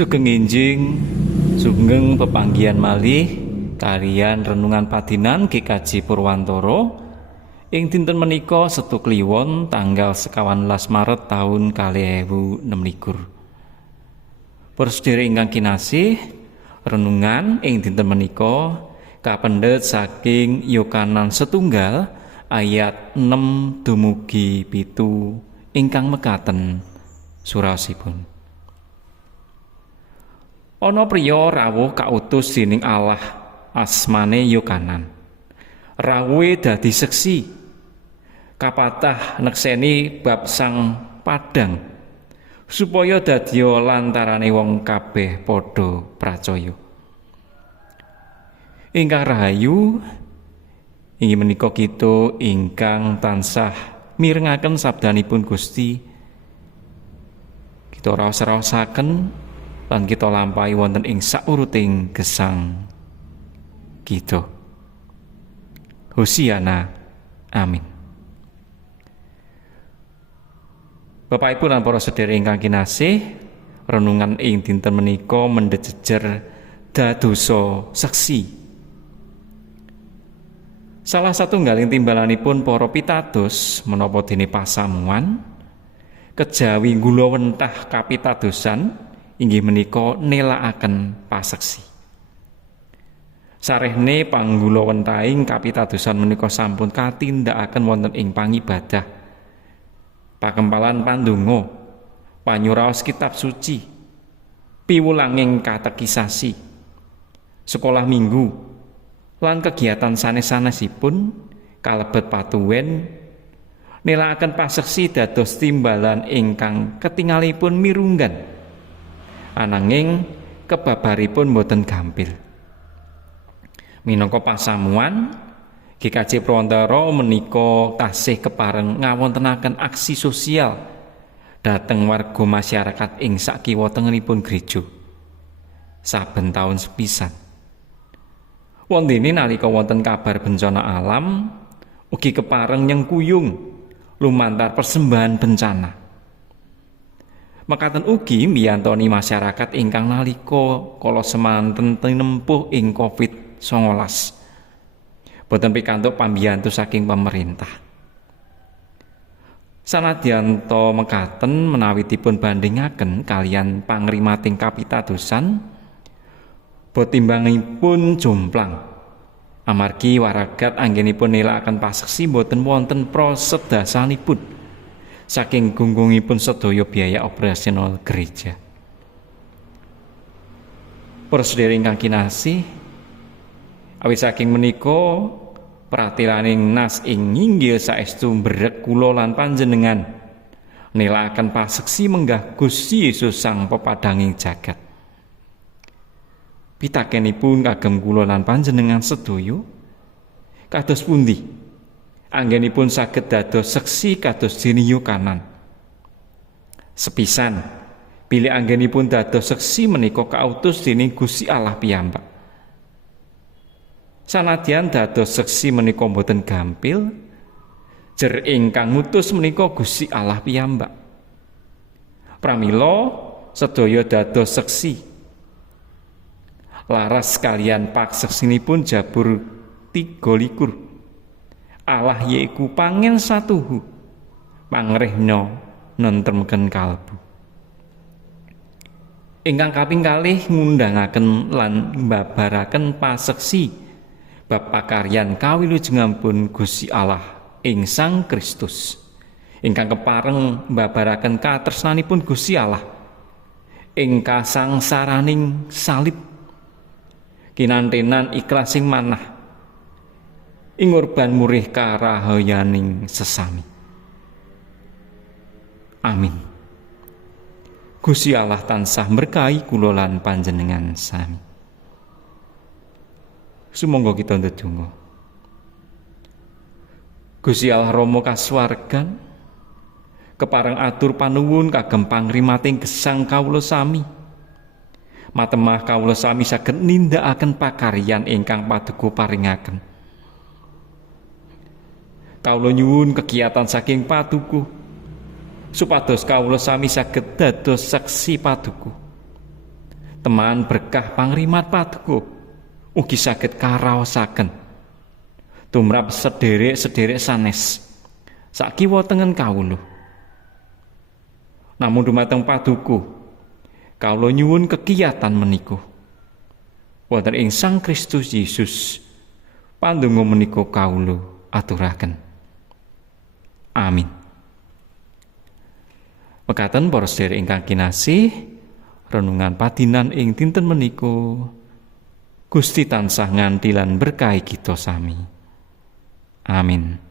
Sugeng enjing, sugeng pepanggihan malih kaliyan renungan padinan GKJ Purwantara ing dinten menika Setu Kliwon tanggal 11 Maret tahun 2026. Para sedherek ingkang kinasih, renungan ing dinten menika kapendhet saking Yohanes setunggal ayat 6 dumugi 7 ingkang mekaten surasipun. Ana priya rawuh kautus dening Allah asmane Yohanes. Rawuhe dadi seksi kapatah nekseni bab sang padang supaya dadya lantarane wong kabeh padha pracaya. Ingkang rahayu, inggih menika kita ingkang tansah mirengaken sabdanipun Gusti. Kita raos-raosaken lan kita lampahi wonten ing sauruting gesang kita. Hosiana, amin. Bapak Ibu lan para sedherek ingkang kinasih, renungan ing dinten menika mendhet jejer dadosa seksi. Salah satunggaling timbalanipun para pitados menapa dene pasamuan kejawi gula wentah kapitadosan inggih menika nelakaken paseksi. Sarehne panggula wentahing kapitadosan menika sampun katindakaken wonten ing pangibadah, pakempalan pandonga, panyuraos kitab suci, piwulanging katekisasi, sekolah minggu, lan kegiatan sanes-sanesipun kalebet patuwen nelakaken paseksi dados timbalan ingkang ketingalipun mirunggan. Ananging kebabaripun boten gampil. Minangka pasamuan GKJ Purwantara menika tasih kepareng ngawontenaken aksi sosial dhateng warga masyarakat ing sakiwa-tengenipun gereja saben taun sepisan. Wondene nalika wonten kabar bencana alam ugi kepareng nyengkuyung lumantar persembahan bencana. Mekaten ugi mbiyantoni masyarakat ingkang nalika kala semanten tinempuh ing Covid-19 boten pikantuk pambiyantu saking pemerintah. Sanadyan to mekaten menawi dipun bandingaken kaliyan pangrimating kapitadosan botimbangipun jomplang amargi waragat anggenipun nélakaken paseksi boten wonten prosedasanipun saking gunggungipun sedaya biaya operasional gereja. Para sedherek ingkang kinasih, awit saking menika pratelaning nas ing inggil saestu mbrek kula lan panjenengan nélakaken paseksi menggah Gusti Yesus sang pepadanging jagat. Pitakenipun kagem kula lan panjenengan sedaya kados pundi anggenipun saged dados seksi kados dene Yohanes. Sepisan bilih anggenipun dados seksi menika kautus dening Gusti Allah piyambak. Sanadyan dados seksi menika boten gampil, jer ingkang ngutus menika Gusti Allah piyambak. Pramila sedaya dados seksi. Laras kalian paseksinipun Jabur 23. Allah yaiku pangen satuhu pangrehna nentremken kalbu. Ingkang kaping kalih ngundangaken lan mbabaraken paseksi bab pakaryan kawilujenganipun Gusti Allah ing Sang Kristus ingkang kepareng mbabaraken katresnanipun Gusti Allah ing kasangsaraning salib kinantenan iklasing manah ing urban murih karahayaning sesami. Amin. Gusti Allah tansah berkahi kula lan panjenengan sami. Sumangga kita ndedonga. Gusti Allah Rama kasuwargan kepareng atur panuwun kagem pangrimating gesang kawula sami. Matemah kawula sami saged nindakaken pakaryan ingkang paduka paringaken. Kawula nyuwun kegiatan saking paduka supados kawula sami saged dados saksi paduka teman berkah pangrimat paduka ugi saged karaosaken tumrap sederek-sederek sanes sakiwa tengen kawula. Namun dumateng paduka kawula nyuwun kekiyatan menika wonten ing Sang Kristus Yesus pandonga menika kawula aturaken. Amin. Mekaten para sedherek ingkang kinasih, renungan padinan ing dinten menika Gusti tansah nganti lan berkahi kita sami. Amin.